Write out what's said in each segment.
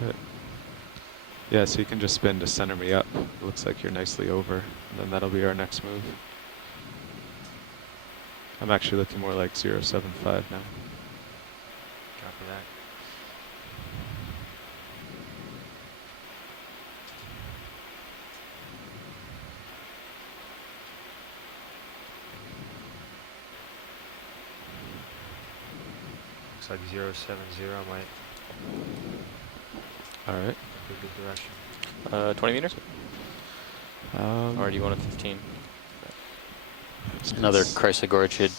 Good. Yeah, so you can just spin to center me up. It looks like you're nicely over, and then that'll be our next move. I'm actually looking more like 075 now. Copy that. Looks like 070 might All right. be a good direction. 20 meters? Or do you want a 15? Another chrysogorgid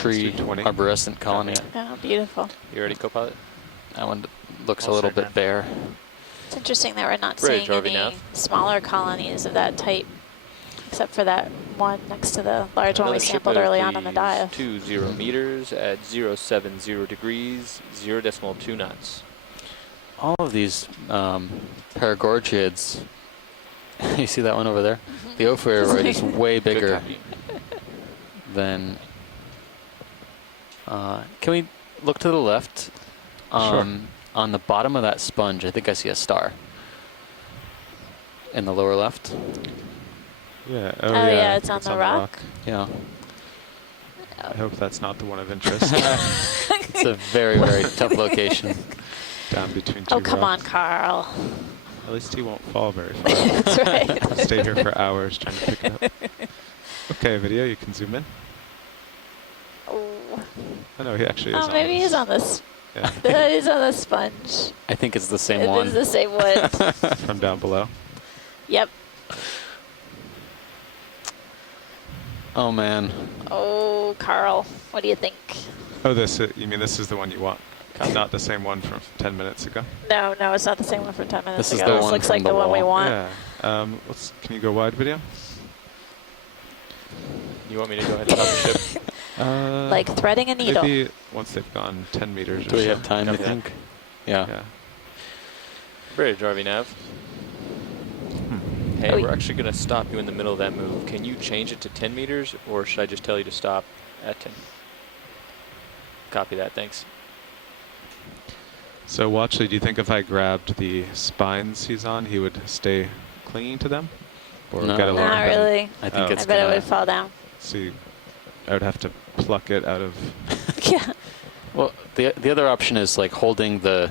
tree 20. arborescent colony. Yeah. Oh, beautiful. You ready, co-pilot? That one looks All a little set, bit man. bare. It's interesting that we're not Bridge, seeing RV any nav. smaller colonies of that type, except for that one next to the large one we Another ship sampled is early on in the dive. 20 meters at 070 degrees, 0.2 knots. All of these paragorgiids, you see that one over there? The ophiuroid is way Good bigger copy. than... can we look to the left? Sure. On the bottom of that sponge, I think I see a star. In the lower left? Yeah. Oh, yeah, yeah, I it's think on the rock. Yeah. I hope that's not the one of interest. It's a very, very tough location. Down between two Oh, come on, rocks. Carl. At least he won't fall very far. That's right. Stay here for hours trying to pick it up. Okay, video, you can zoom in. Oh, Oh no, he actually is oh on maybe this. he's on this. Yeah, That is on the sponge. I think it's the same It one. is the same one. from down below. Yep. Oh, man. Oh, Carl, what do you think? Oh, you mean this is the one you want? Not the same one from 10 minutes ago? No, no, it's not the same one from 10 minutes This is ago. the This one looks from like the the one we wall. want. Yeah. Can you go wide video? You want me to go ahead and top the ship? Like threading a needle. Maybe once they've gone 10 meters Do or we so. have time, you Okay. think? Yeah. Yeah. Bridge, RV nav. Hey, Oh, we're actually going to stop you in the middle of that move. Can you change it to 10 meters, or should I just tell you to stop at 10? Copy that, thanks. So Watchley, do you think if I grabbed the spines he's on, he would stay clinging to them? Or No. get a little Not bit? really. I think Oh. it's I bet gonna... it would fall down. See, I would have to pluck it out of... Yeah. Well, the other option is like holding the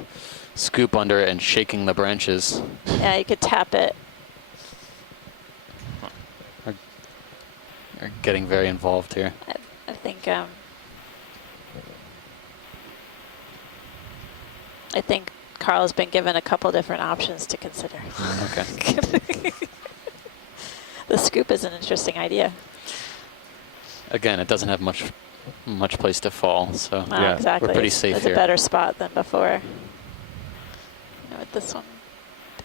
scoop under it and shaking the branches. Yeah, you could tap it. Are getting very involved here. I think Carl's been given a couple different options to consider. Okay. The scoop is an interesting idea. Again, it doesn't have much place to fall, so Yeah, Exactly. we're pretty safe It's here. a better spot than before. You know what this one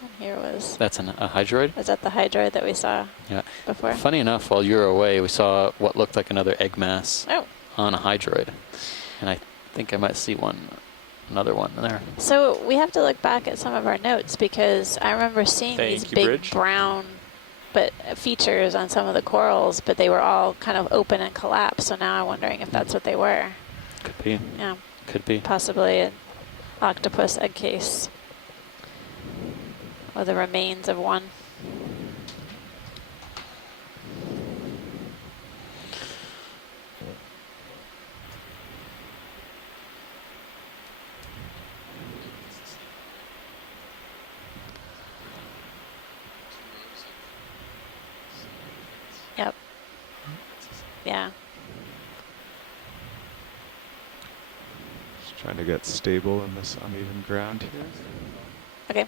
down here was? That's a hydroid? Was that the hydroid that we saw Yeah. before? Funny enough, while you were away, we saw what looked like another egg mass Oh. on a hydroid. And I think I might see another one there. So we have to look back at some of our notes because I remember seeing Thank these you, big Bridge. brown features on some of the corals, but they were all kind of open and collapsed. So now I'm wondering if that's what they were. Could be. Yeah, Could be. possibly an octopus egg case or the remains of one. Yep. Yeah. Just trying to get stable in this uneven ground here. Okay.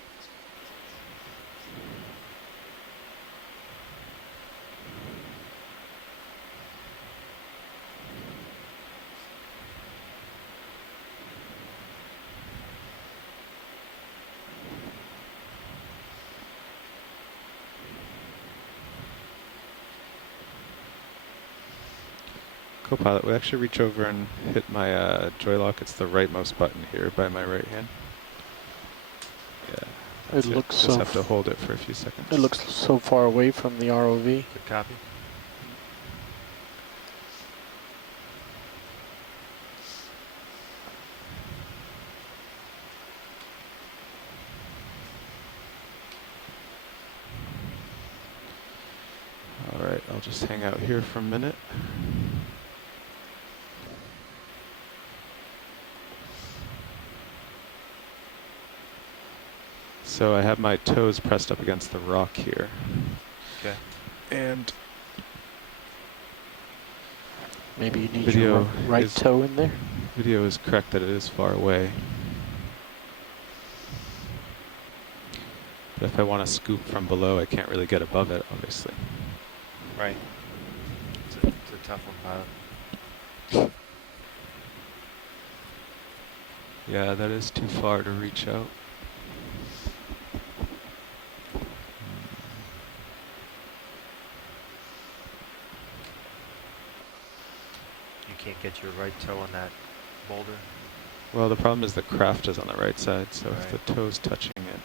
Co-pilot, we actually reach over and hit my joy lock. It's the rightmost button here by my right hand. Yeah. that's looks Just so have to hold it for a few seconds. It looks so far away from the ROV. Good copy. just hang out here for a minute. So I have my toes pressed up against the rock here. Okay. And Maybe you need Video your right is- toe in there. video is correct that it is far away. But if I want to scoop from below, I can't really get above it, obviously. Right. It's a tough one, pilot. Yeah, that is too far to reach out. You can't get your right toe on that boulder. Well, the problem is the craft is on the right side, so if Right. the toe's touching it.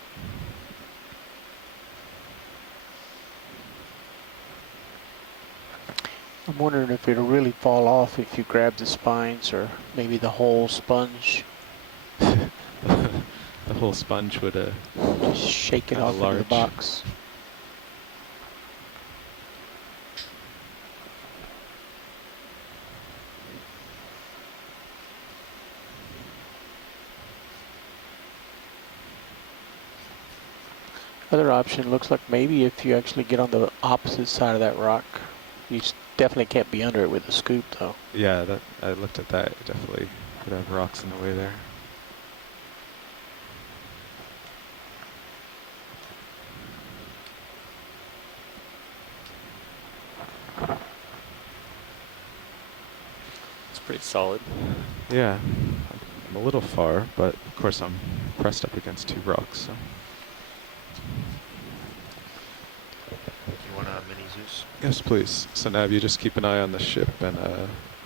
I'm wondering if it'll really fall off if you grab the spines or maybe the whole sponge. The whole sponge would Just shake it Kinda off into the large. box. Other option looks like maybe if you actually get on the opposite side of that rock, you definitely can't be under it with a scoop though. yeah, that I looked at that. It definitely could have rocks in the way there. It's pretty solid. Yeah, I'm a little far, but of course I'm pressed up against two rocks. So. You want a mini Zeus? Yes, please. So Nav, you just keep an eye on the ship and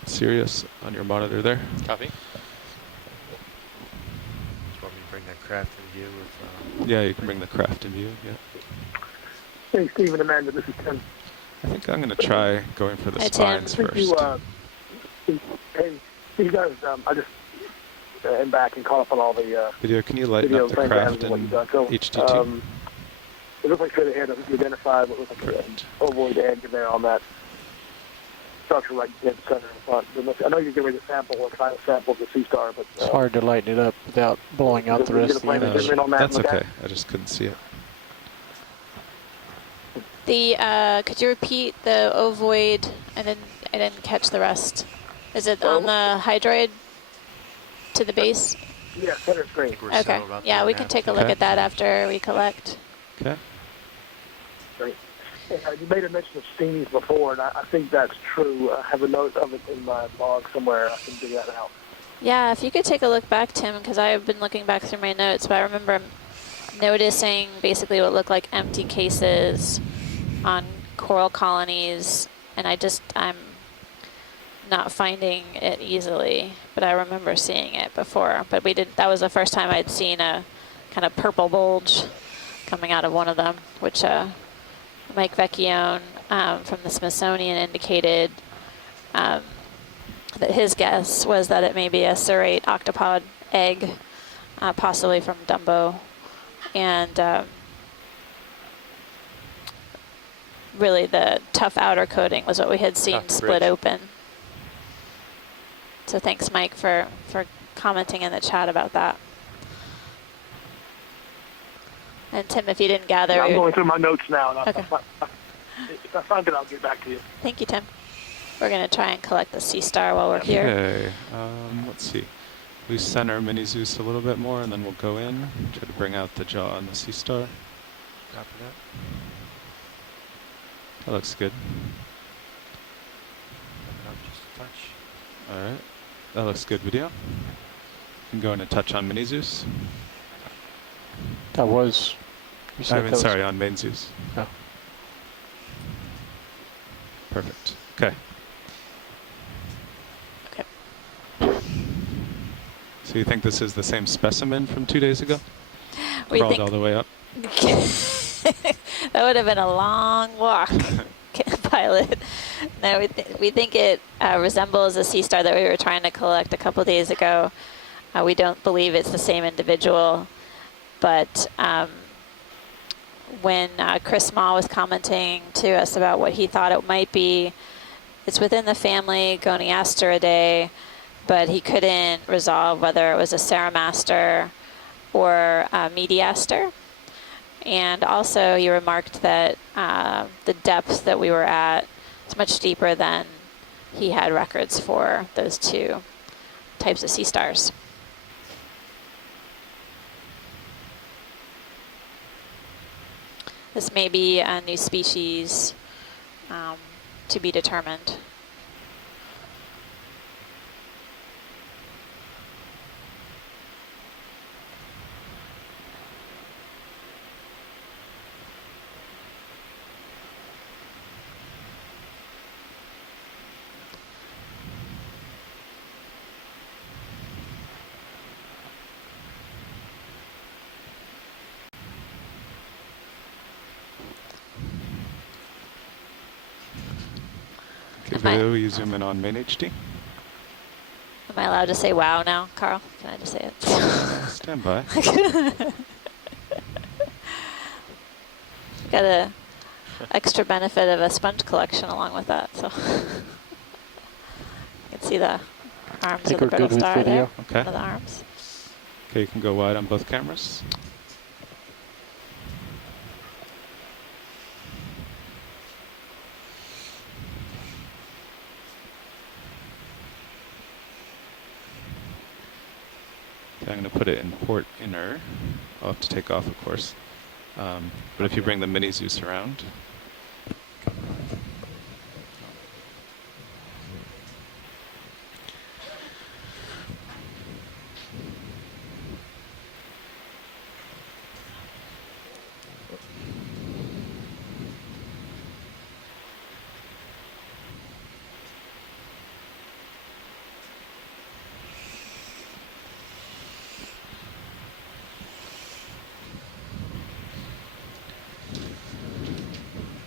Sirius on your monitor there. Copy. Just want me to bring that craft in view with, Yeah, you can bring the craft in view. Yeah. Hey, Stephen, Amanda, this is Tim. I think I'm gonna try going for the Hi, Tim. spines I think first. hey, you guys, I just am back and caught up on all the Video, can you lighten video up the frame craft and what you've in done. So, HT2? it looks like straight ahead, you identified what looks like Correct. an ovoid edge in there on that structure right dead center in front. I know you're getting ready to sample or trying to sample the Sea Star, but It's hard to lighten it up without blowing out the rest of the Get a image. zoom in on that That's and look at okay. I just couldn't see it. The could you repeat the ovoid? I didn't catch the rest. Is it on the hydroid to the base? Yeah, center I screen. think we're Okay. settled out Yeah, there we now. can take a look Okay. at that after we collect. Okay. Great. You made a mention of steamies before, and I think that's true. I have a note of it in my log somewhere. I can dig that out. Yeah, if you could take a look back, Tim, because I've been looking back through my notes, but I remember noticing basically what looked like empty cases on coral colonies, and I'm not finding it easily, but I remember seeing it before. But that was the first time I'd seen a kind of purple bulge coming out of one of them, which Mike Vecchione from the Smithsonian indicated that his guess was that it may be a serrate octopod egg, possibly from Dumbo. And really the tough outer coating was what we had seen Tough split bridge. open. So thanks, Mike, for commenting in the chat about that. And Tim, if you didn't gather, I'm going through my notes now, and Okay. if I find it, I'll get back to you. thank you, Tim. We're going to try and collect the Sea Star while we're here. Okay. Let's see. We center Mini Zeus a little bit more, and then we'll go in, try to bring out the jaw on the Sea Star. Copy that. That looks good. Coming up just a touch. All right. That looks good, video. You can go in and touch on Mini Zeus. That was. You said I mean, that was- sorry, on Main Zeus. Oh. Perfect. Okay. Okay. So you think this is the same specimen from 2 days ago? We Crawled think all the way up? that would have been a long walk, pilot. No, we think it resembles a Sea Star that we were trying to collect a couple days ago. We don't believe it's the same individual, but when Chris Ma was commenting to us about what he thought it might be. It's within the family Goniasteridae, but he couldn't resolve whether it was a Ceramaster or a Mediaster. And also he remarked that the depth that we were at is much deeper than he had records for those two types of sea stars. This may be a new species to be determined. Okay, Am I- video, you zoom in on main HD. Am I allowed to say wow now, Carl? Can I just say it? Stand by. Got a extra benefit of a sponge collection along with that, so you can see the arms Think of the we're good brittle with star video. there. Okay. One of the arms. Okay, you can go wide on both cameras. Okay, I'm going to put it in port inner. I'll have to take off, of course. But if you bring the mini Zeus around.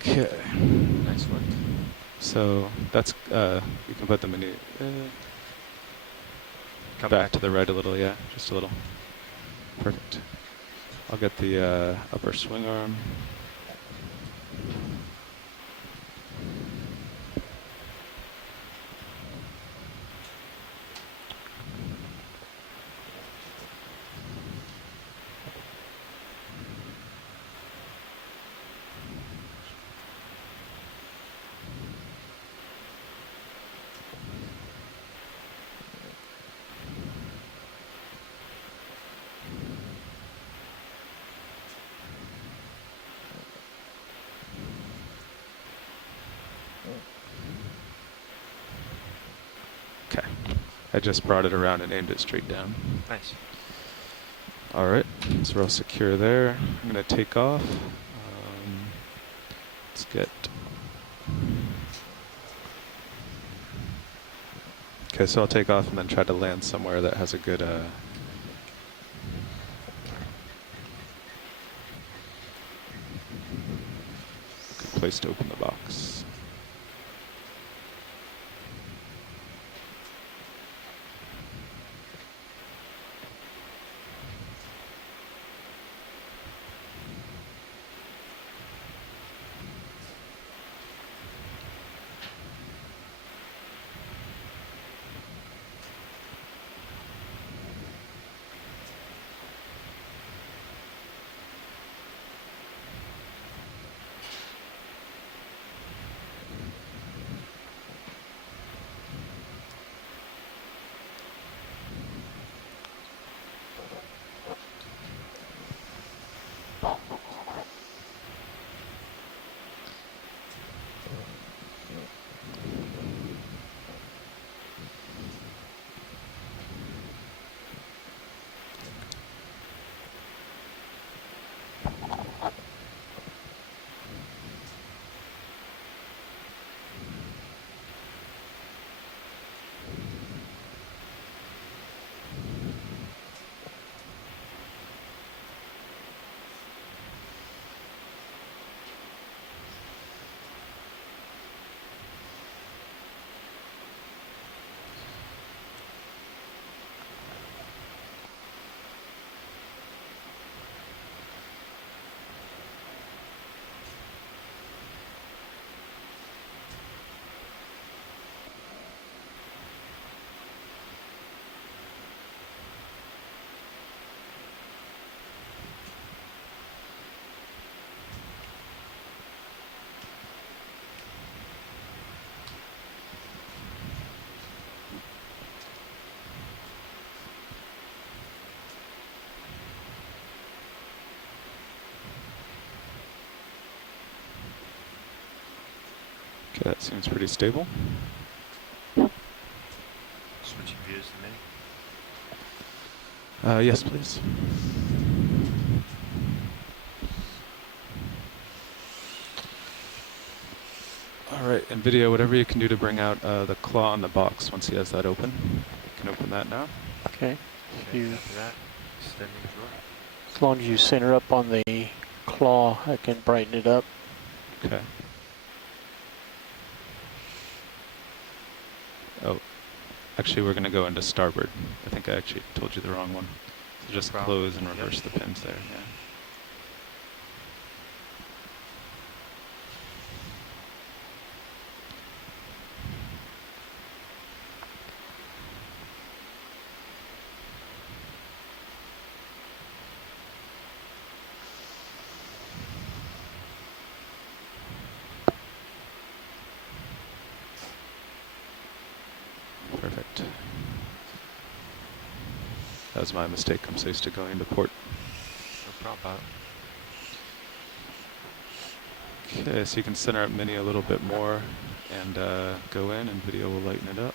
Okay. Nice work. So that's, you can put them in Come back to the right a little, yeah, just a little. Perfect. I'll get the upper swing arm. Okay. I just brought it around and aimed it straight down. Nice. All right, so we're all secure there. I'm gonna take off. Let's get. Okay, so I'll take off and then try to land somewhere that has a good place to open the box. Okay, that seems pretty stable. Switching views to me. Yes, please. All right, and video, whatever you can do to bring out the claw on the box once he has that open. You can open that now. Okay. Okay, You, after that, extending drawer. as long as you center up on the claw, I can brighten it up. Okay. Oh, actually, we're going to go into starboard. I think I actually told you the wrong one. So just Wow. close and Yep. reverse the pins there. Yeah. Perfect. That was my mistake. I'm so used to going to port. No problem, pilot. Okay, so you can center up Mini a little bit more and go in, and video will lighten it up.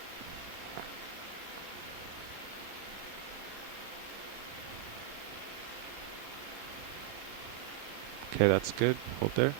Okay, that's good. Hold there.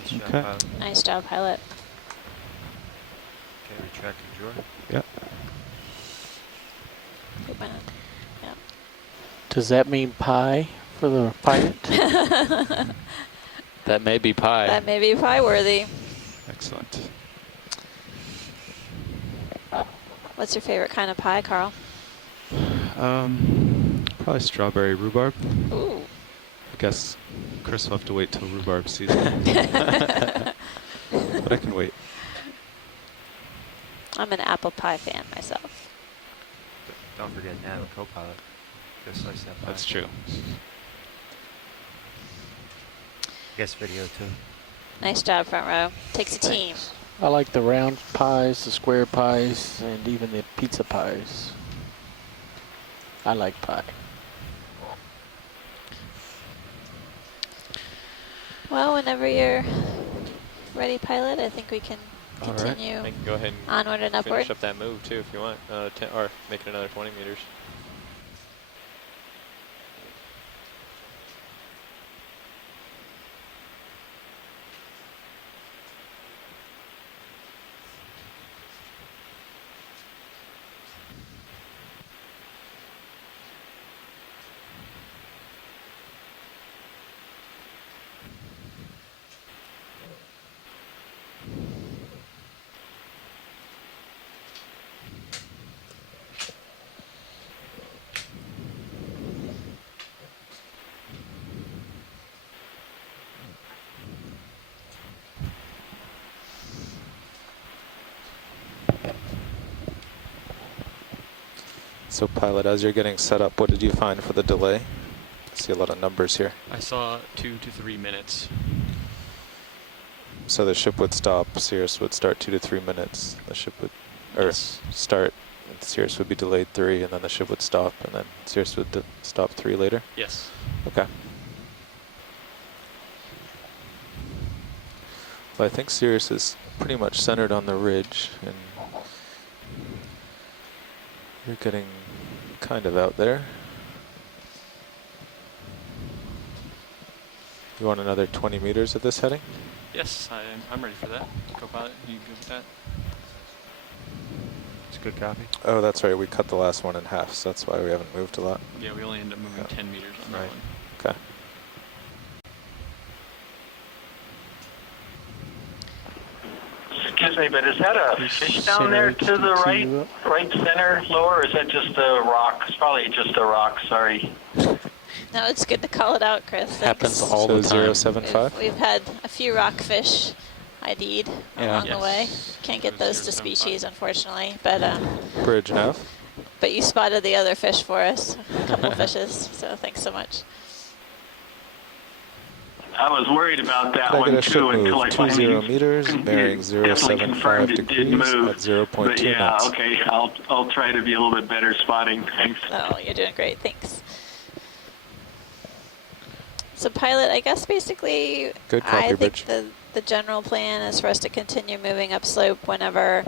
Nice job, Okay. pilot. Nice job, pilot. Okay, retracting drawer. Yep. Good man. Does that mean pie for the pilot? That may be pie. That may be pie worthy. Excellent. What's your favorite kind of pie, Carl? Probably strawberry rhubarb. Ooh. I guess Chris will have to wait till rhubarb season. But I can wait. I'm an apple pie fan myself. Don't forget Nano co-pilot. Go slice that pie. That's true. Guess video too. Nice job, front row. Takes a team. I like the round pies, the square pies, and even the pizza pies. I like pie. Well, whenever you're ready, pilot, I think we can All right. continue I can go ahead and onward and upward. finish up that move too if you want, or make it another 20 meters. So pilot, as you're getting set up, what did you find for the delay? I see a lot of numbers here. I saw 2 to 3 minutes. So the ship would stop, Cirrus would start 2 to 3 minutes. The ship would, or Yes. start, and Cirrus would be delayed 3, and then the ship would stop, and then Cirrus would stop 3 later. Yes. Okay. Well, I think Sirius is pretty much centered on the ridge, and you're getting kind of out there. You want another 20 meters at this heading? Yes, I'm ready for that. Co-pilot, you good with that? It's a good copy. Oh, that's right. We cut the last one in half, so that's why we haven't moved a lot. Yeah, we only end up moving Yeah. 10 meters on that Right. one. Okay. Excuse me, but is that a fish down there to the right center, lower, or is that just a rock? It's probably just a rock, sorry. No, it's good to call it out, Chris. Happens Thanks. all So the time. 075? We've had a few rockfish ID'd Yeah. along the Yes. way. Can't get those to 075. species, unfortunately, but Bridge nav. you spotted the other fish for us, a couple fishes, so thanks so much. I was worried about that Can I one get a ship too until I move? finally 20 meters, bearing definitely 075 confirmed it did degrees move. at 0.2 But yeah, knots. okay, I'll try to be a little bit better spotting. Thanks. Oh, you're doing great, thanks. So pilot, I guess basically, Good copy, I think Bridge. the general plan is for us to continue moving upslope whenever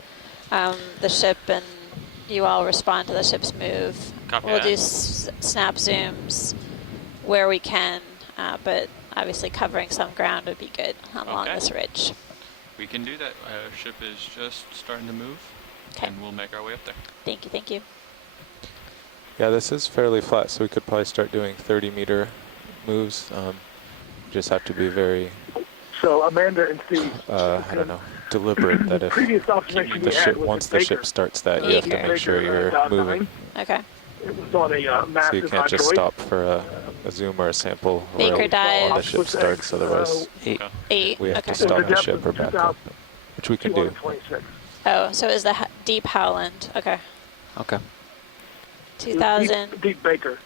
the ship and you all respond to the ship's move. Copy We'll that. do snap zooms where we can, but obviously covering some ground would be good along Okay. this ridge. We can do that. Our ship is just starting to move, Okay, and we'll make our way up there. thank you, thank you. Yeah, this is fairly flat, so we could probably start doing 30-meter moves. Just have to be very, So Amanda and Steve, I don't know, deliberate that if previous observation the we ship, had was once at the Baker. ship starts that, you have to Baker. make sure you're Down moving. 9. Okay, It was on a So massive you can't just hydroid. stop for a zoom or a sample Baker right dive. while the ship starts, otherwise 8, we have okay. to stop the depth ship of or back up, which we can do. 226. Oh, so is the deep Howland, okay. Okay. It was 2000, Deep Baker,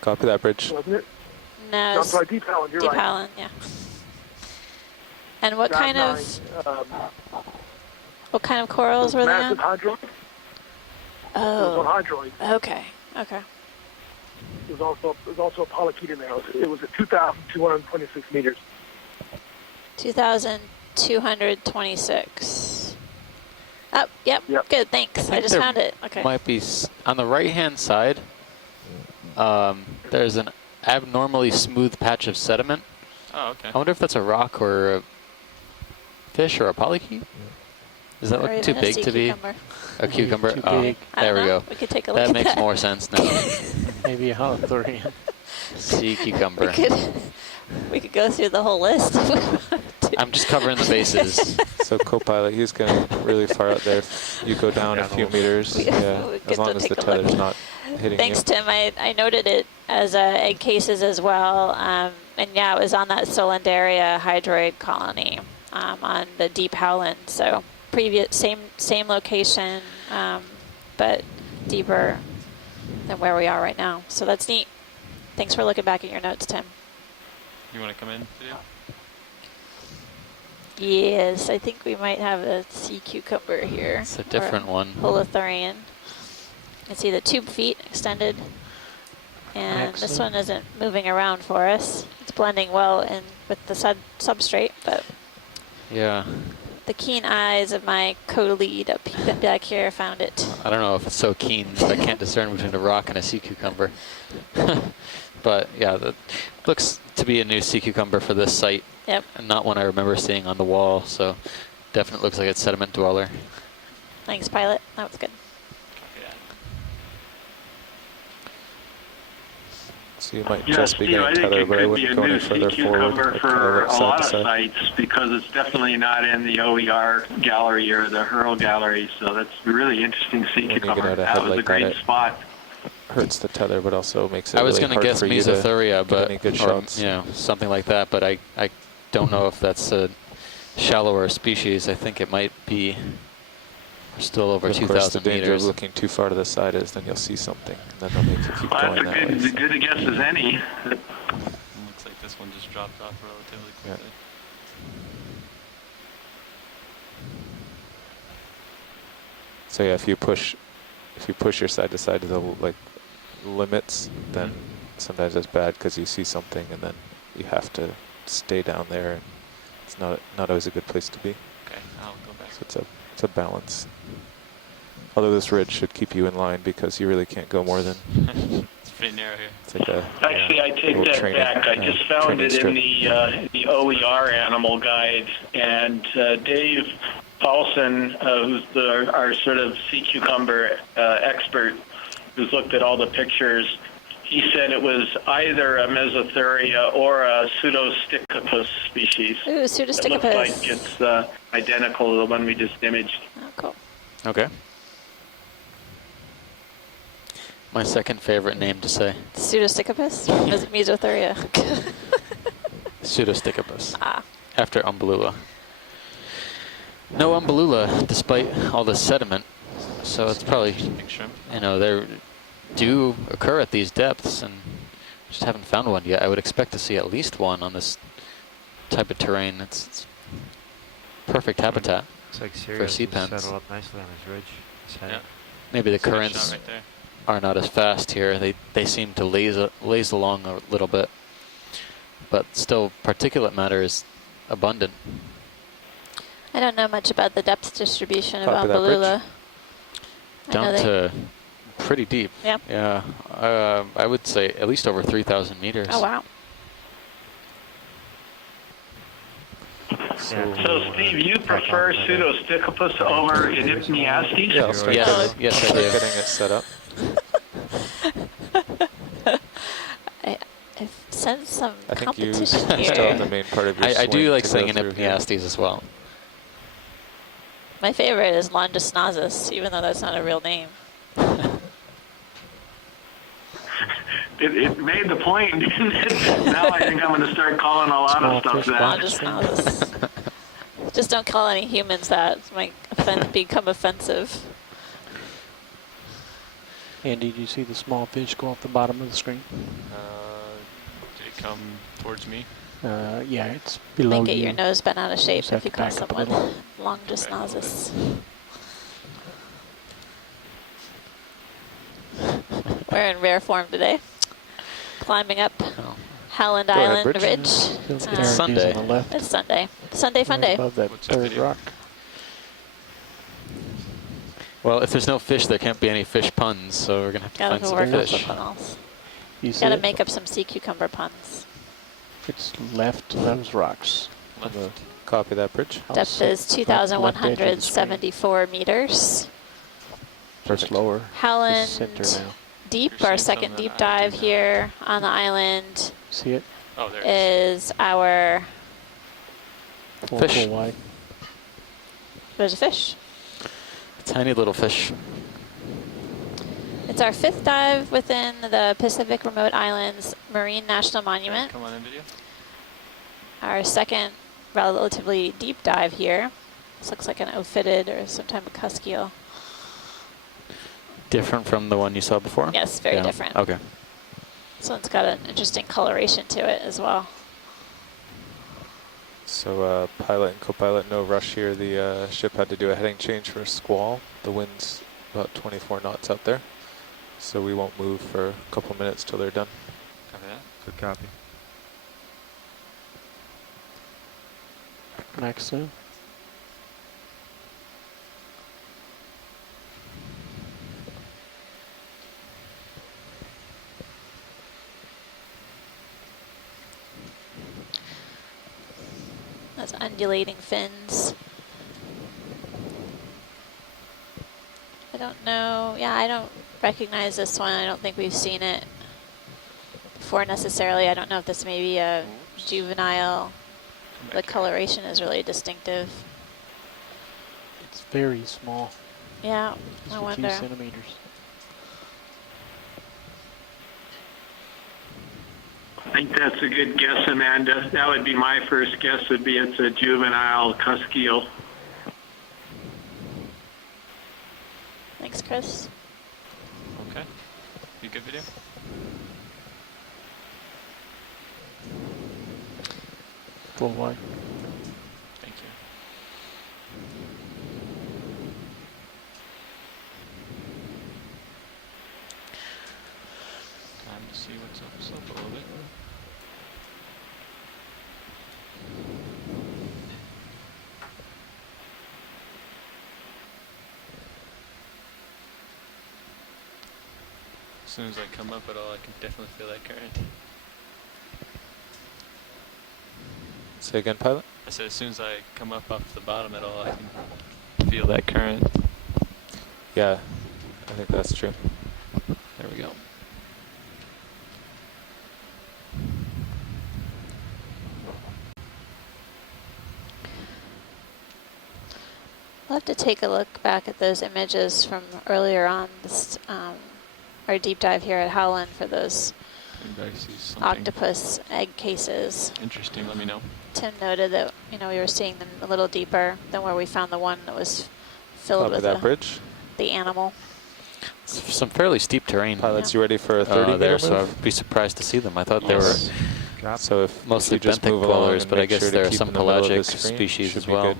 Copy that, Bridge. wasn't it? no, No, I'm it's sorry, Deep Howland, you're deep right. Howland, yeah. And what kind of corals were they Massive on? hydroid. It was on Oh, hydroid. okay, okay. It was also a polychaeta there. It was at 2,226 meters. 2,226. Oh, yep, Yep. good, thanks. I think just there found it. Okay. Might be on the right-hand side. There's an abnormally smooth patch of sediment. Oh, okay. I wonder if that's a rock or a fish or a polychaete. Does that Or look too even a big sea to be cucumber. a cucumber? too Oh, big. I there don't we know. go. We could take a look That at makes that. more sense now. Maybe a holothurian. Sea cucumber. We could go through the whole list. I'm just covering the bases. So co-pilot, he's getting really far out there. If you go down a few meters, We yeah, get as long to as the take a look. tether's not hitting Thanks, you. Tim. I noted it as egg cases as well. And yeah, it was on that Solandaria hydroid colony on the deep Howland. So same location, but deeper than where we are right now. So that's neat. Thanks for looking back at your notes, Tim. You want to come in, video? Yes, I think we might have a sea cucumber here. It's a different one. Holothurian. You can see the tube feet extended. And this Excellent. one isn't moving around for us. It's blending well in with the substrate, but Yeah. the keen eyes of my co-lead back here found it. I don't know if it's so keen that I can't discern between a rock and a sea cucumber. But yeah, that looks to be a new sea cucumber for this site. Yep. And not one I remember seeing on the wall, so definitely looks like it's sediment dweller. Thanks, pilot. That was good. Copy that. So you might Yes, just be Steve, I getting think tether, it but I could be wouldn't a go any new further sea forward. cucumber I'd for kind of a side lot to of side. sites because it's definitely not in the OER gallery or the Hurl gallery. So that's a really interesting sea When you get cucumber. out That ahead was a like that, great it spot. hurts the tether, but also makes it I was really going to hard guess for you to Mesothuria, get but any good or, shots. you know, something like that. But I don't know if that's a shallower species. I think it might be still over Of course, the 2,000 danger of meters. looking too far to the side is then you'll see something, and then they'll make you keep Well, going that's that way. as good a guess as any. Looks like this one just dropped off relatively Yeah. quickly. So yeah, if you push your side to side to the limits, then sometimes it's bad because you see something and then you have to stay down there. And It's not always a good place to be. Okay, I'll go back. So it's a balance. Although this ridge should keep you in line because you really can't go more than. It's pretty narrow here. It's like a. Actually, I take little that training, back. I just found training it strip. in the OER animal guide, and Dave Paulson, who's our sort of sea cucumber expert, who's looked at all the pictures, he said it was either a Mesothuria or a Pseudostichopus species. Ooh, It looks Pseudostichopus. like it's identical to the one we just imaged. Oh, cool. Okay. My second favorite name to say. Pseudostichopus or Mesothuria? Pseudostichopus. Ah. After Umbellula. No Umbellula, despite all the sediment. So it's probably, Big shrimp. you know, they do occur at these depths, and just haven't found one yet. I would expect to see at least one on this type of terrain. It's perfect habitat. Looks like sea Sirius will pens. settle up nicely on this ridge. This head. Yeah. Maybe the That's a good currents shot right there. are not as fast here. They seem to laze along a little bit, but still particulate matter is abundant. I don't know much about the depth distribution of Copy that, Rich. Umbellula. I know Down they- to pretty deep. Yeah. Yeah. I would say at least over 3,000 meters. Oh, wow. So, Steve, you prefer Pseudostichopus over Edipneastes? Yeah, I'll start Yes, yes, I start do. getting it set up. I've sensed some I think you competition still have here. the main part of your I do swing like to go saying through here. Edipneastes as well. My favorite is Longisnazus, even though that's not a real name. It made the point, didn't it? Now I think I'm going to start calling a lot of stuff that. Longisnazus. Just don't call any humans that. It might become offensive. Andy, do you see the small fish go off the bottom of the screen? Did it come towards me? Yeah, it's below Might get you. your nose bent out of shape Just if have you to call back up a someone little. Longisnazus. We're in rare form today. Climbing up Oh. Howland Go ahead, Island Rich. Ridge. Feels It's guarantees Sunday. On the left, It's Sunday. Sunday fun right day. above that What's that third video? rock. Well, if there's no fish, there can't be any fish puns, so we're going to have to Gotta find some work on fish. something else. You see Gotta it? make up some sea cucumber puns. It's left of those rocks. Left. On the Copy that, Bridge. house Depth side, is left edge of the screen. 2,174 meters. Just lower. Howland Center now. Deep, You're our seeing second some deep that I dive do not. here on the island See it? Oh, there it is. is our, Full, Fish. full wide. there's a fish. Tiny little fish. It's our fifth dive within the Pacific Remote Islands Marine National Monument. Come on in video. Our second relatively deep dive here. This looks like an ophidid or some type of cusk eel. Different from the one you saw before? Yes, very Yeah. different. Okay. This one's got an interesting coloration to it as well. So pilot and co-pilot, no rush here. The ship had to do a heading change for a squall. The wind's about 24 knots out there. So we won't move for a couple minutes till they're done. Copy that. Good copy. Max soon. Those undulating fins. I don't know. Yeah, I don't recognize this one. I don't think we've seen it before necessarily. I don't know if this may be a juvenile. Come The back here. coloration is really distinctive. It's very small. Yeah, Just I a few wonder. centimeters. I think that's a good guess, Amanda. That would be my first guess, would be it's a juvenile cusk eel. Thanks, Chris. Okay. You good video? Full wide. Thank you. Time to see what's up slope a little bit. soon as I come up at all, I can definitely feel that current. Say again, pilot? I said as soon as I come up off the bottom at all, I can feel that current. Yeah, I think that's true. There we go. I'll have to take a look back at those images from earlier on this, our deep dive here at Howland for those Anybody sees something octopus egg cases. interesting, let me know. Tim noted that, you know, we were seeing them a little deeper than where we found the one that was filled Copy with that bridge. the animal. It's some fairly steep terrain Pilots, you ready for a 30 there, meter so move? I'd be surprised to see them. I thought they Yes. were Drop. So if mostly you just benthic move along dwellers, and but I make guess sure to there are keep some in the middle of pelagic the screen, species should as be well. good.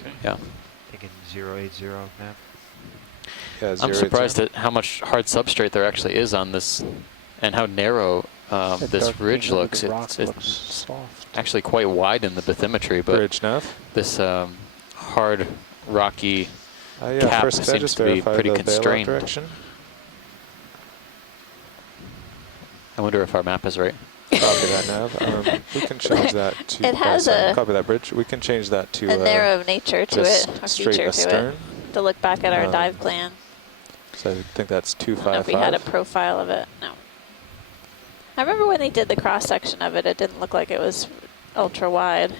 Okay. Yeah. Thinking 080 map. Yeah, I'm 080. surprised at how much hard substrate there actually is on this, and how narrow That this dark ridge green under looks. the rock It's looks soft. actually quite wide in the bathymetry, but Bridge nav. this hard, rocky Yeah, cap first can I seems just to be verify pretty the bailout constrained. direction? I wonder if our map is right. Copy that nav. We can change that to. It has sorry, a- copy that bridge. We can change that to A narrow nature to just it, a straight feature to astern. it. To look back at our dive plan. So I think that's I don't know if we had a 255. profile of it. No. I remember when they did the cross section of it, it didn't look like it was ultra wide.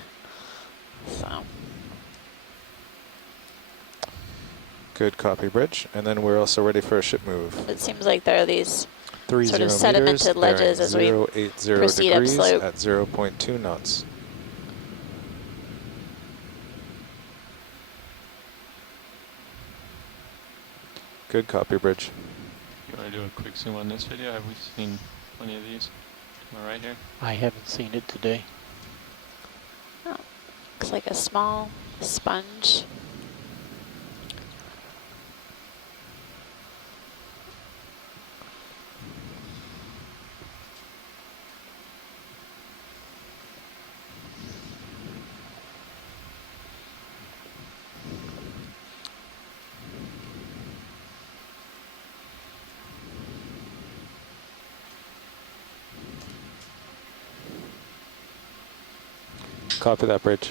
So Good copy, bridge. And then we're also ready for a ship move. it seems like there are these 30 sort of meters, sedimented ledges as we 080 proceed degrees upslope. at 0.2 knots. Good copy, bridge. You want to do a quick zoom on this video? Have we seen plenty of these? Am I right here? I haven't seen it today. looks like a small sponge. Copy that, bridge.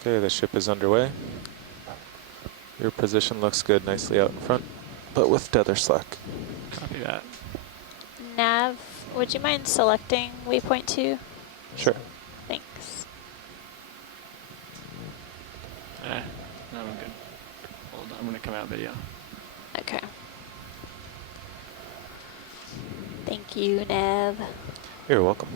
Okay, the ship is underway. Your position looks good, nicely out in front, but with tether slack. Copy that. Nav, would you mind selecting waypoint 2? Sure. Thanks. No, I'm good. Hold on, I'm going to come out video. Okay. Thank you, Nav. You're welcome.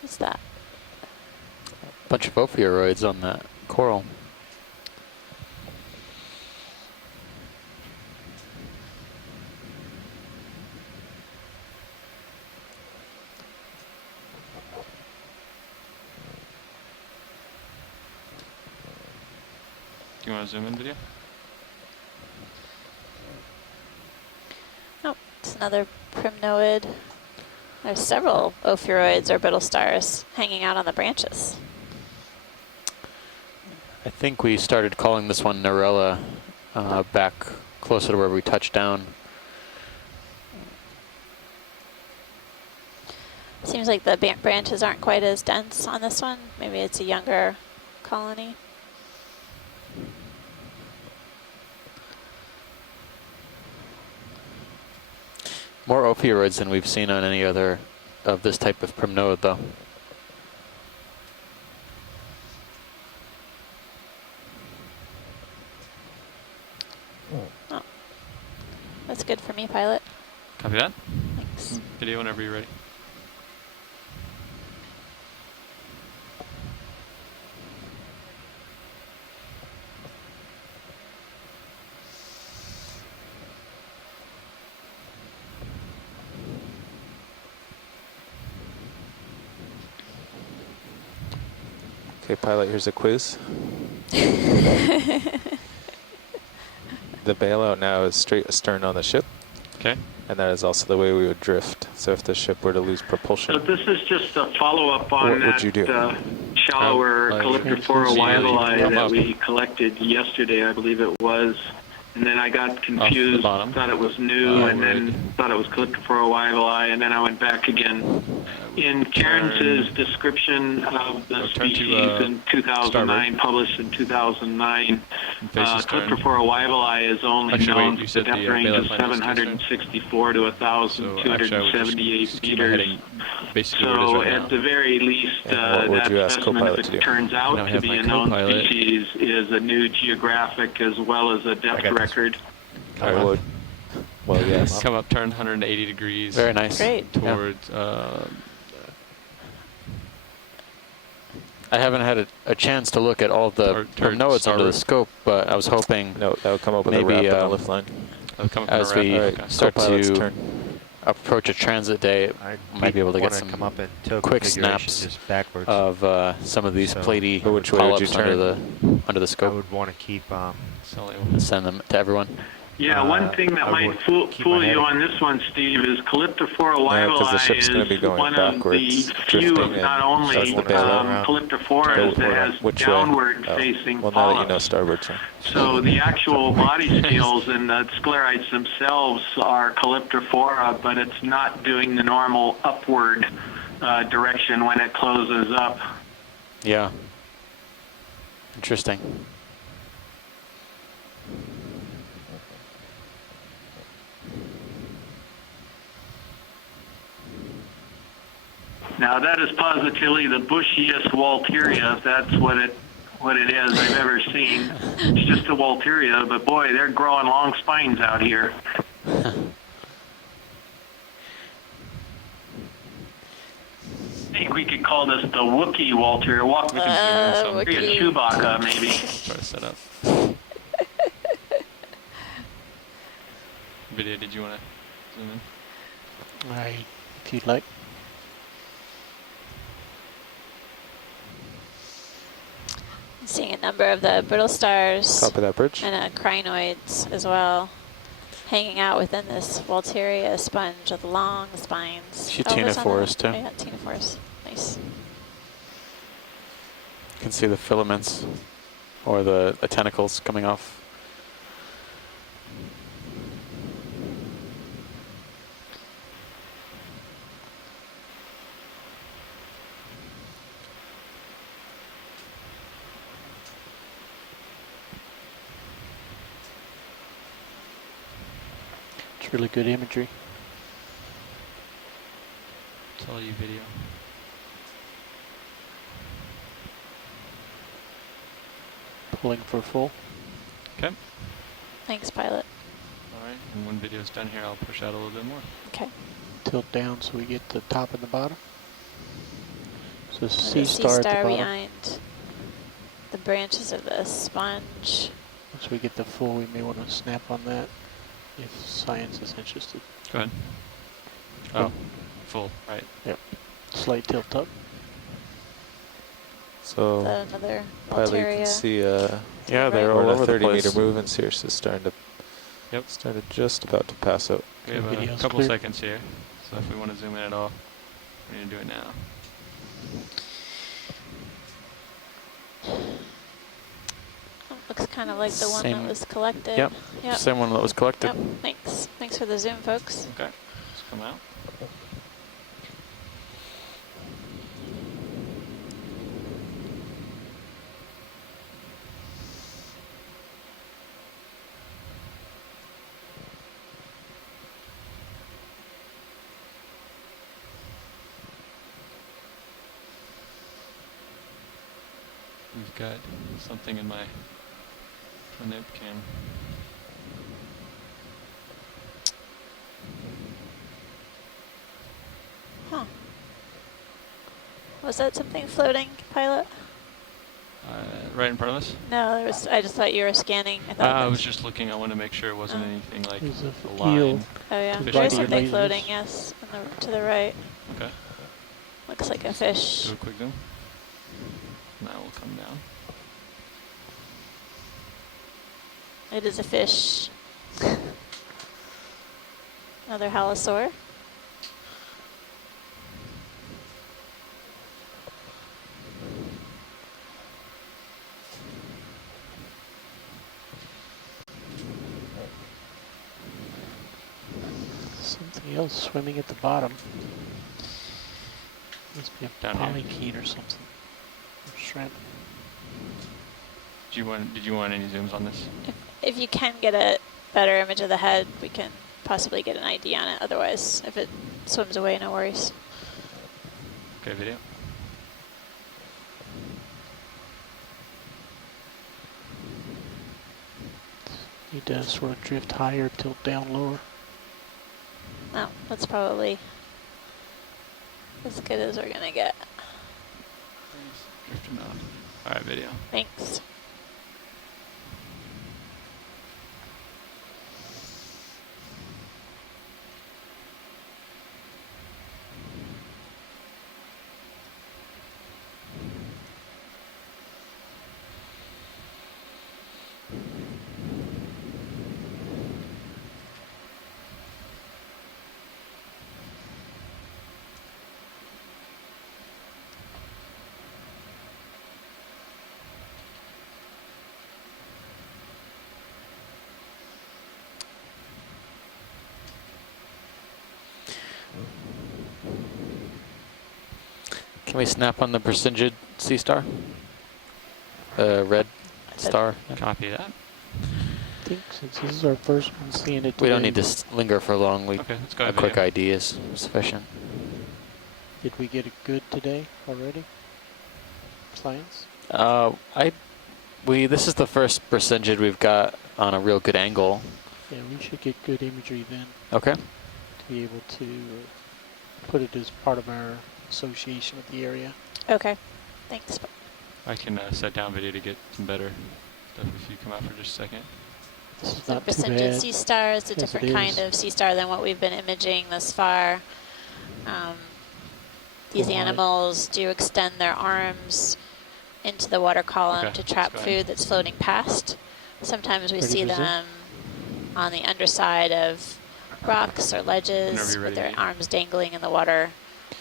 What's that? Bunch of ophiuroids on that coral. Do you want to zoom in video? Oh, it's another primnoid. There's several ophiuroids, orbital stars, hanging out on the branches. I think we started calling this one Narella back closer to where we touched down. Seems like the branches aren't quite as dense on this one. Maybe it's a younger colony. More ophiuroids than we've seen on any other of this type of primnode, though. Oh, that's good for me, pilot. Copy that. Thanks. Video whenever you're ready. Okay, pilot, here's a quiz. The bailout now is straight astern on the ship, Okay. and that is also the way we would drift. So if the ship were to lose So propulsion, this is just a follow-up on What would that you do? shallower I calyptrophora Yeah, wildeye come that up. we collected yesterday, I believe it was. And then I got confused, bottom. thought it was new, I and then thought it was calyptrophora wildeye, and then I went back again. In Cairns' description of the turn to, species in 2009, starboard. published in 2009, And face astern. calyptrophora wildeye is only Actually, known wait, you to said depth the range of bailout line is 764 to So actually, I would just 1,278 keep my meters. heading basically where it is So right at now. the very least, And what would that you ask specimen, co-pilot if to do? it turns out Now I to have be my a known co-pilot. species, is a new geographic as well as a depth got this. record. I would. Well, yes. Come up, turn 180 degrees. Very nice. Great. Towards, I haven't had a chance to look at all the Toward notes under the starboard. scope, but I was hoping No, that would come up with Maybe, a wrap and a um, lift line. come up as in a we wrap. All right, start co-pilot's to turn. approach a transit day, I might be able to get wanna some come up in toe quick configuration snaps just backwards. of some of these So- platy But which way would you polyps under the I scope would want to keep. Sully. and send them to everyone. Yeah, one thing that I might would keep fool my you head- on this one, Steve, is Calyptrophora No, 'cause the wildeye ship's gonna be is going one of the backwards, few of drifting not and only starting to bail out. Calyptrophoras that has Which way? downward Oh. facing Well, now that you know polyps. starboard, sir. So the actual body scales and the sclerites themselves are Calyptrophora, but it's not doing the normal upward direction when it closes up. Yeah. Interesting. Now that is positively the bushiest Walteria, if that's what it is I've ever seen. It's just a Walteria, but boy, they're growing long spines out here. I think we could call this the Wookiee Walteria. Walk with Wookiee. Chewbacca, maybe. Try to set up. Video, did you want to zoom in? All right, if you'd like. I'm seeing a number of the brittle stars Top of that bridge. and crinoids as well, hanging out within this Walteria sponge with long spines. See Oh, there's ctenophores, too. another- Yeah, ctenophores. Nice. You can see the filaments or the tentacles coming off. It's really good imagery. It's all you video. Pulling for full. Okay. Thanks, pilot. All right. And when video's done here, I'll push out a little bit more. Okay. Tilt down so we get the top and the bottom. So And sea the star at the bottom. behind the branches of the sponge. Once we get the full, we may want to snap on that if science is interested. Go ahead. Oh, full, right. Slight tilt up. So Another pilot, you can Walteria. see Yeah, Right. they're we're all in over a the 30-meter place. move, and Cirrus is starting to just about to pass out. We have a Video's couple clear. seconds here, so if we want to zoom in at all, we need to do it now. Looks kind of like the one Same- that was collected. Yep. Yep. Same one that was collected. Yep. Thanks. Thanks for the zoom, folks. Okay, just come out. We've got something in my nib cam. Huh. Was that something floating, pilot? Right in front of us? No, there was. I just thought you were scanning. I thought. I that was just looking. I wanted to make sure it wasn't Oh. anything like There's a a line. eel. Oh yeah, Fish there's eye something lasers. floating. Yes, to the right. Okay. Looks like a fish. Do a quick zoom. and I will come down. It is a fish. Another halosaur. Something else swimming at the bottom. Must be a Down here. polychaete or something. Or shrimp. Did you want any zooms on this? If you can get a better image of the head, we can possibly get an ID on it. Otherwise, if it swims away, no worries. Okay, video. Need to sort of drift higher, tilt down lower. No, that's probably as good as we're gonna get. Drifting off. All right, video. Thanks. Can we snap on the Persingid sea star? Red star. Copy that. I think since this is our first one seeing it today, We don't need to linger for long. Okay, let's go A ahead. quick Video. ID is sufficient. Did we get it good today already? Science? This is the first Persingid we've got on a real good angle. Yeah, we should get good imagery then Okay. to be able to put it as part of our association with the area. Okay. Thanks. I can set down video to get some better stuff if you come out for just a second. This is So not too Persingid bad. sea star is a as it different kind is. of sea star than what we've been imaging thus far. These Why? animals do extend their arms into the water column Okay, to trap let's go ahead. food that's floating past. Sometimes we Ready see for zoom? them on the underside of rocks or Whenever ledges you're with ready. their arms dangling in the water.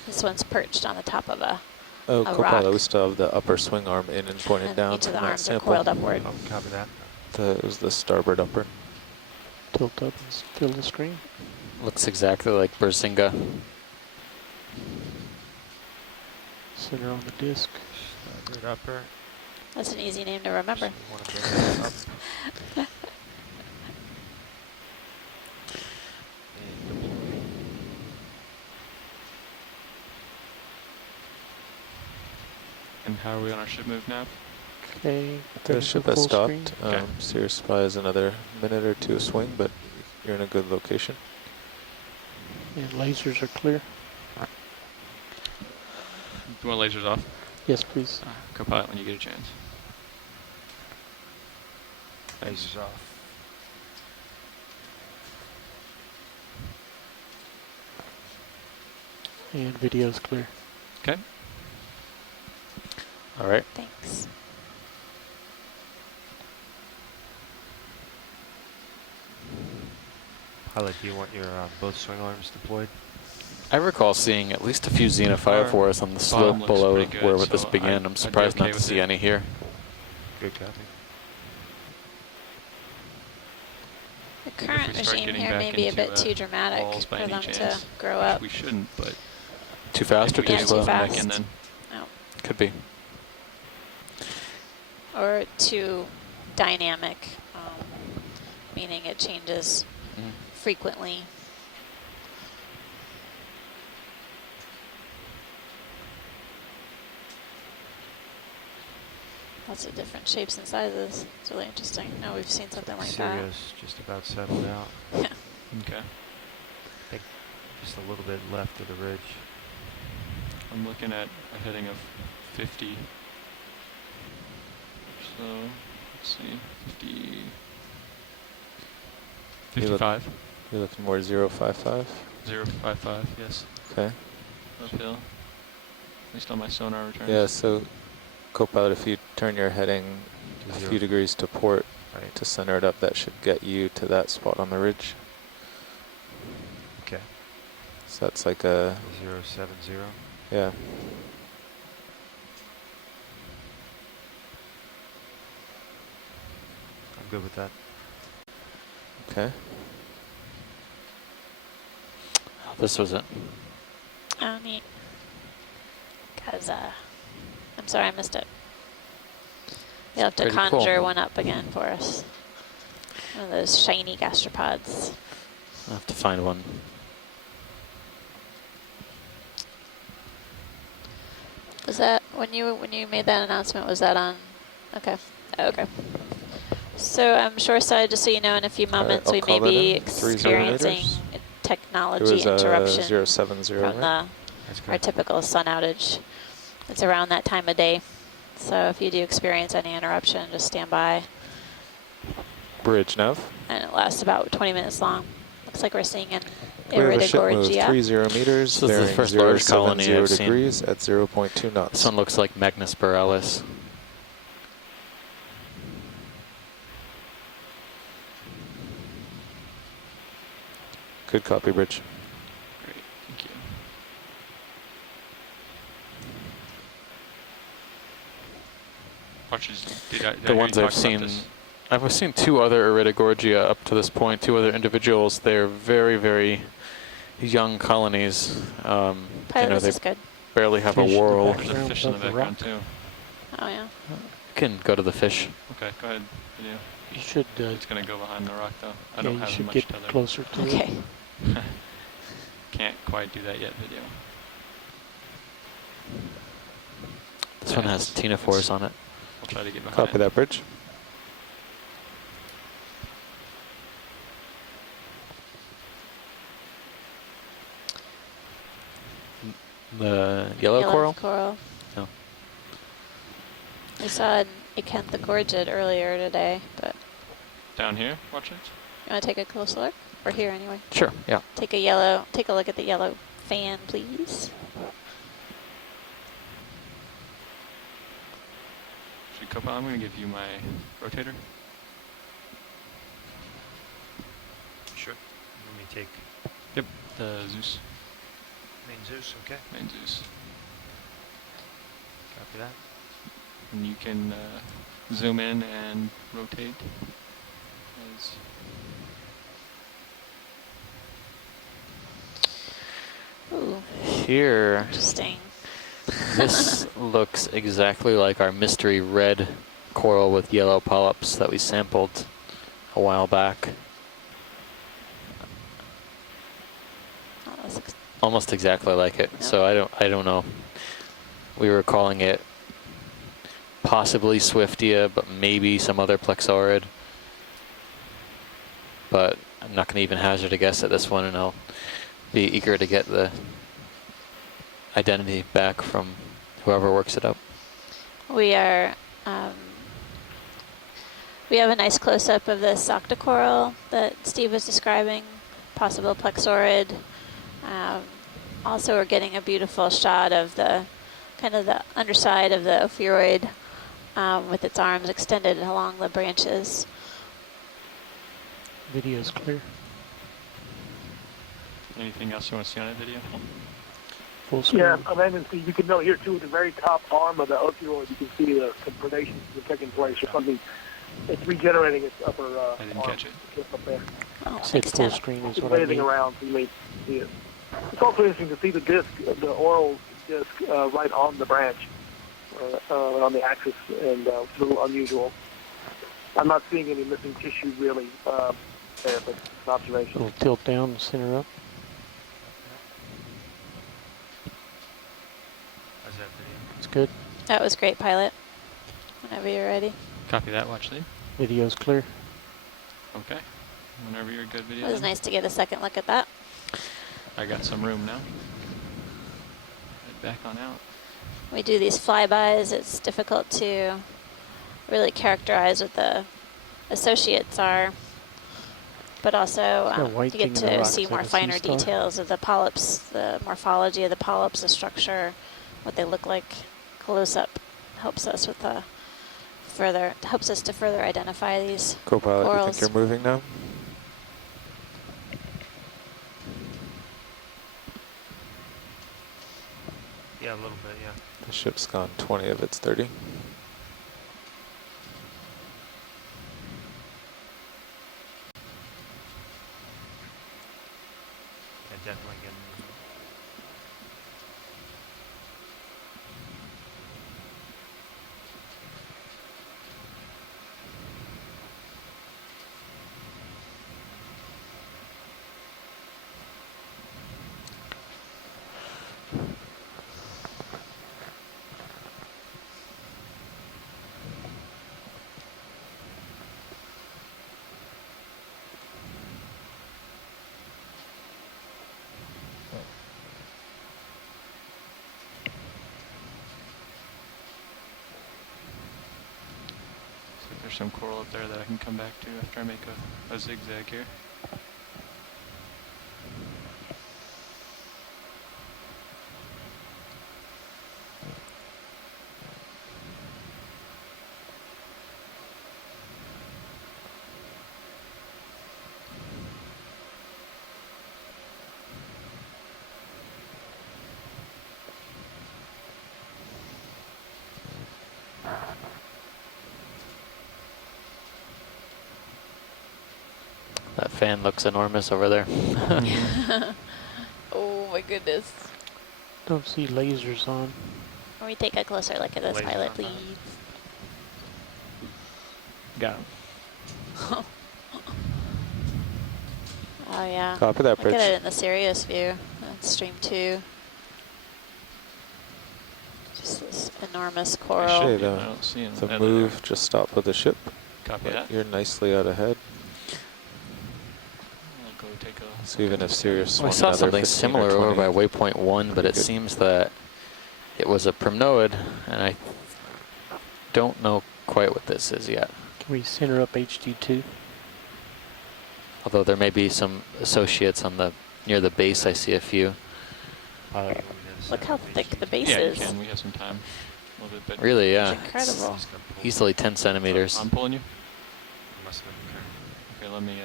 This one's perched on the top of a Oh, A Copilot, rock. we still have the upper swing arm in and pointed and down each of from the that arms are sample. coiled upward. Oh, copy that. It was the starboard upper. Tilt up and fill the screen. Looks exactly like Bersinga. Center on the disc. Starboard upper. That's an easy name to remember. So we want to bring that up. And deploy. And how are we on our ship move now? Okay. The ready for ship has full stopped. screen. Okay. Cirrus probably has another minute or two of swing, but you're in a good location. And lasers are clear. Do you want lasers off? Yes, please. Copilot when you get a chance. Lasers off. And video's clear. Okay. All right. Thanks. Pilot, do you want your both swing arms deployed? I recall seeing at least a few xenophyophores on the slope looks below pretty good, where this so began. I'd I'm be surprised okay not to with see it. any here. Good copy. The we current start regime getting here may back be a into, bit too dramatic balls by for any them chance. to grow up. We shouldn't, but Too fast or if too we Yeah, get too slow? back fast. in, then No. Could be. Or too dynamic, meaning it changes Mm. frequently. Lots of different shapes and sizes. It's really interesting. No, we've seen something like that. Sirius just about settled out. okay. Just a little bit left of the ridge. I'm looking at a heading of 50. So let's see, 50, You look- 55, You're looking more 055. 055, yes, Okay. uphill. At least on my sonar returns. Yeah, so Co-pilot, if you turn your heading a few degrees to port Right. to center it up, that should get you to that spot on the ridge. Okay. So that's like a, 070. yeah. I'm good with that. Okay. This was it. Oh, neat. Because, I'm sorry I missed it. You'll have to Pretty cool. conjure one up again for us. One of those shiny gastropods. I'll have to find one. Was that when you made that announcement? Was that on? Okay. Oh, okay. So shoreside, just so you know, in a few moments I'll we call may that be in. 30 experiencing meters. a It technology was interruption 070, from right? That's our good. typical sun outage. It's around that time of day. So if you do experience any interruption, just stand by. Bridge nav. And it lasts about 20 minutes long. Looks like we're seeing an We have a ship move Iridogorgia. 30 meters, This is the bearing first large colony 070 I've seen. degrees at 0.2 knots. This one looks like Magnus Borealis. Good copy, Bridge. Great, thank you. Watches, did I The ones hear you I've talk about seen, this? I've seen 2 other Iridogorgia up to this point, 2 other individuals. They're very, very young colonies. Pilot, you know, this they is good. barely have Fish a in the whorl. back. There's a fish in the Above the background rock. too. Oh, yeah. You can go to the fish. Okay, go ahead, video. You should, It's gonna go behind the rock though. I yeah, don't you have should much get tether. closer to it. Okay. Can't quite do that yet, video. This one has ctenophores on it. We'll try to get behind. Copy that, Bridge. The yellow coral? Coral. No. I saw an Acanthogorgid earlier today, but Down here, watch it. you want to take a closer look? Or here anyway. Sure, yeah. Take a look at the yellow fan, please. Actually, Copilot, I'm gonna give you my rotator. Sure. Let me take Yep, the Zeus, main Zeus. Okay. main Zeus. Copy that. And you can zoom in and rotate. As Ooh, Here, interesting. this looks exactly like our mystery red coral with yellow polyps that we sampled a while back. Oh, that looks Almost exactly like it. Yep. So I don't know. We were calling it possibly Swiftia, but maybe some other plexaurid. But I'm not going to even hazard a guess at this one, and I'll be eager to get the identity back from whoever works it up. We are, we have a nice close-up of this octocoral that Steve was describing, possible plexaurid. Also, we're getting a beautiful shot of the kind of the underside of the ophiuroid with its arms extended along the branches. Video's clear. anything else you want to see on that video? Full screen. Yeah, I mean, you can know here too, at the very top arm of the opioid, you can see some predations that are taking place or something. It's regenerating its upper I didn't arm. catch it. Just up there. Oh, Said thanks, full Tim. screen is It's what I waving mean. around, so you may see it. It's also interesting to see the disc, the oral disc, right on the branch, on the axis, and it's a little unusual. I'm not seeing any missing tissue really there, but it's an observation. Little tilt down, center up. How's that video? It's good. That was great, pilot. Whenever you're ready. Copy that, watch lead. Video's clear. Okay, whenever you're good, video. It was then. nice to get a second look at that. I got some room now. Head back on out. We do these flybys. It's difficult to really characterize what the associates are, but also Is there white you get thing in the to rocks see like more a sea finer star? details of the polyps, the morphology of the polyps, the structure, what they look like. Close up helps us with the helps us to further identify these Co-pilot, you corals. think you're moving now? Yeah, a little bit, yeah. The ship's gone 20 of its 30. Yeah, definitely getting movement. So there's some coral up there that I can come back to after I make a zigzag here. That fan looks enormous over there. Oh my goodness. Don't see lasers on. Can we take a closer look at this Laser pilot, on that. please? Got 'em. Oh yeah. Copy that, Look at Bridge. it in the Sirius view. That's stream 2. Just this enormous coral. Actually, I the don't see him. the move just stopped with the ship. Copy But that. you're nicely out ahead. I'll go take a. So even if Sirius Well, I swung saw another something 15 or similar over 20, by waypoint 1, but it Good. seems that it was a primnoid, and I don't know quite what this is yet. Can we center up HD2? Although there may be some associates on the near the base. I see a few. Pilot, you want me to Look set how up thick the HG? base Yeah, you is. can. We have some time. A little bit, but Really, yeah. It's incredible. Just gonna pull. Easily 10 centimeters. I'm pulling you. Must have been current. Okay, let me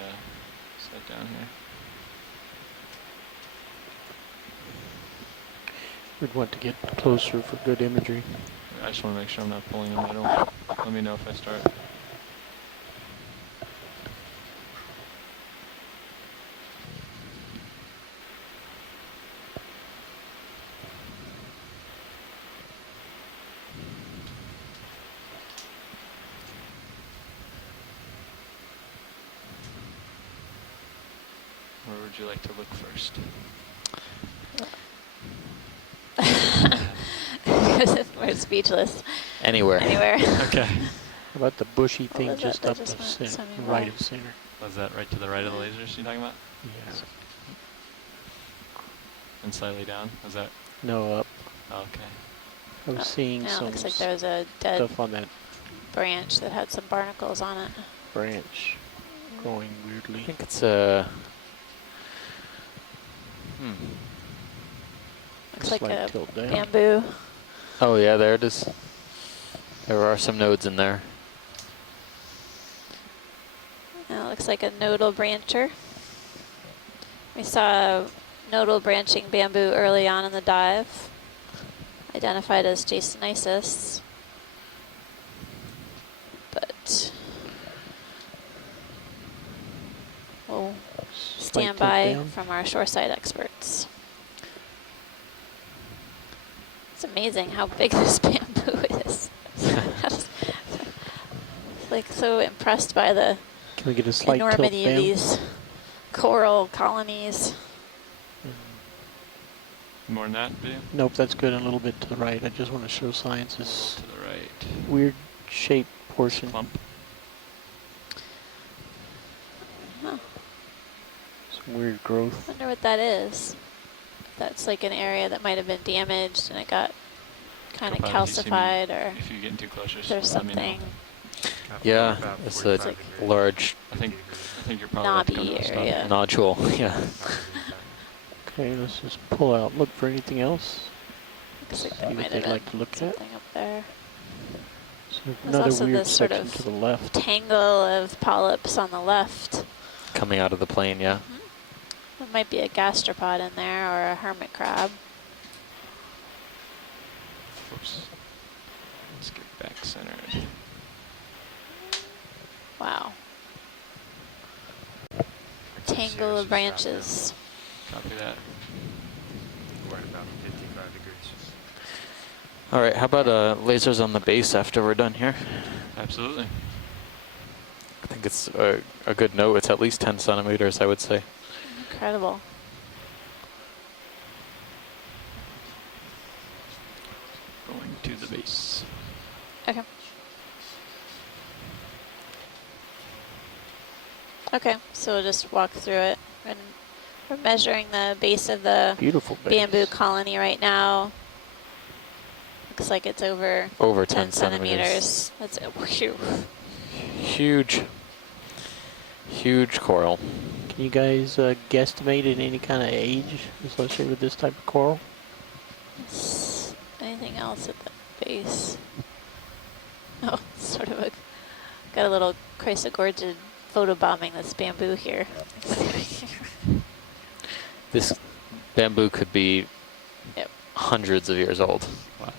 set down here. We'd want to get closer for good imagery. I just want to make sure I'm not pulling in the middle. Let me know if I start. Where would you like to look first? We're speechless. Anywhere. Anywhere. Okay. How about the bushy Oh, thing that- just that up just the went center, semi-wide. right of center? Was that right to the right of the lasers you're talking about? Yeah. And slightly down? Was that? No, up. Oh, okay. I was seeing Yeah, it some looks like there was a dead stuff on that branch that had some barnacles on it. branch growing I weirdly. think it's a. Looks like Slight a tilt down. bamboo. Oh yeah, there it is. There are some nodes in there. And it looks like a nodal brancher. We saw nodal branching bamboo early on in the dive, identified as Jasonisis. But we'll Slight stand tilt by down. from our shoreside experts. It's amazing how big this bamboo is. Like so impressed by the Can we get a slight tilt enormity of down? these coral colonies. More than that, do you? Nope, that's good. A little bit to the right. I just want to show signs. A little This to the right. weird shaped portion. Clump. Huh. Some weird growth. Wonder what that is. That's like an area that might have been damaged and it got kind of Copilot, if you see me- calcified, or If you're getting too close, just there's let me know. something Yeah, About it's a 45 degrees. large I think you're probably about to come to a knobby stop. area. nodule. Yeah. Okay, let's just pull out. Look for anything else. Looks like See there what might they'd have like been to look at. something up there. So There's another also weird this sort section of to the left. tangle of polyps on the left. Coming out of the plane, yeah. There might be a gastropod in there or a hermit crab. Oops. Let's get back centered. Wow. Seriously Tangle of stop branches. Copy that. now. We're at about 55 degrees. All right, how about lasers on the base after we're done here? Absolutely. I think it's a good note. It's at least 10 centimeters, I would say. Incredible. Going to the base. Okay. Okay, so we'll just walk through it. And we're measuring the base of the Beautiful base. bamboo colony right now. Looks like it's over Over 10 10 centimeters. That's whew. Huge. Huge coral. Can you guys guesstimate at any kind of age associated with this type of coral? Anything else at the base? Oh, sort of got a little chrysogorgid photobombing this bamboo here. This bamboo could be Yep. hundreds of years old. Wow.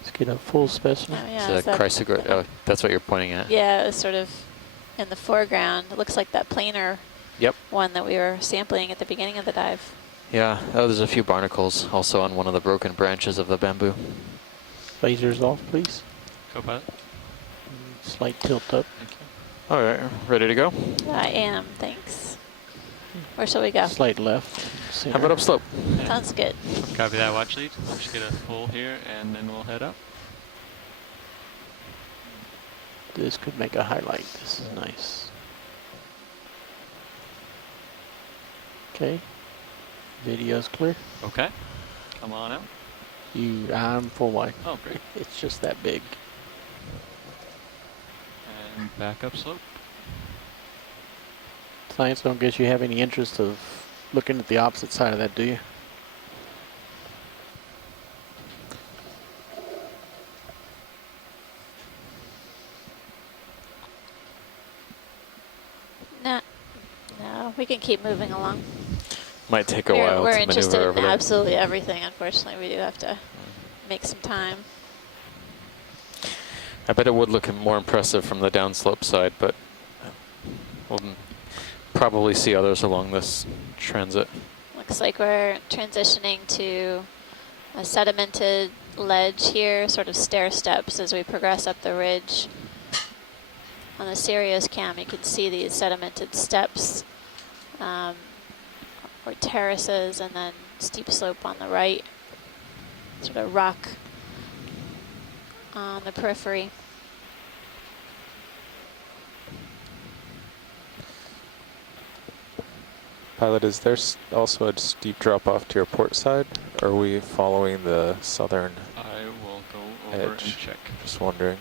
Let's get a full specimen. Oh, yeah, So is that- oh, that's what you're pointing at. Yeah, it was sort of in the foreground. It looks like that planar Yep. one that we were sampling at the beginning of the dive. Yeah. Oh, there's a few barnacles also on one of the broken branches of the bamboo. Lasers off, please. Co-pilot. Slight tilt up. Thank you. All right, ready to go? I am, thanks. Where shall we go? Slight left. How about upslope? Sounds good. Copy that, watch lead. Let's get a pull here and then we'll head up. This could make a highlight. This is nice. Okay. Video's clear. Okay. Come on out. I'm full wide. Oh, great. It's just that big. And back up slope. Science don't guess you have any interest of looking at the opposite side of that, do you? No, we can keep moving along. Might take a We're, while we're to interested maneuver in over there. absolutely everything. Unfortunately, we do have to make some time. I bet it would look more impressive from the downslope side, but we'll probably see others along this transit. Looks like we're transitioning to a sedimented ledge here, sort of stair steps as we progress up the ridge. On the Sirius cam, you can see these sedimented steps or terraces, and then steep slope on the right, sort of rock on the periphery. Pilot, is there also a steep drop off to your port side? Or are we following the southern I will go over edge? and check. Just wondering.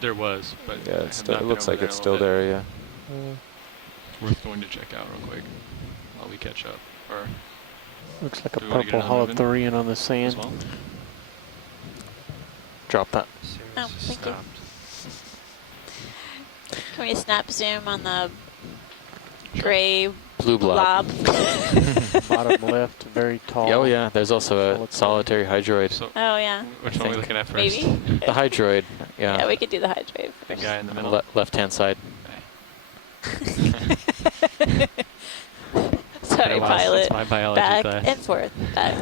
There was, but I Yeah, have it's still, not it been looks over like there it's a still little bit. there, yeah. Worth going to check out real quick while we catch up. Or Looks like a Do we wanna get purple another holothurian on the as sand. well. Drop that. Oh, thank you. Stopped. Can we snap zoom on the Sure. gray Blue blob. blob? Bottom left, very tall. Oh yeah, there's also a solitary hydroid. So Oh, yeah. which one are we looking at first? Maybe? The hydroid, Yeah, yeah, we could do the hydrate The first. guy in the middle. left-hand side. Sorry, It was. pilot. It's my biology Back class. and forth, back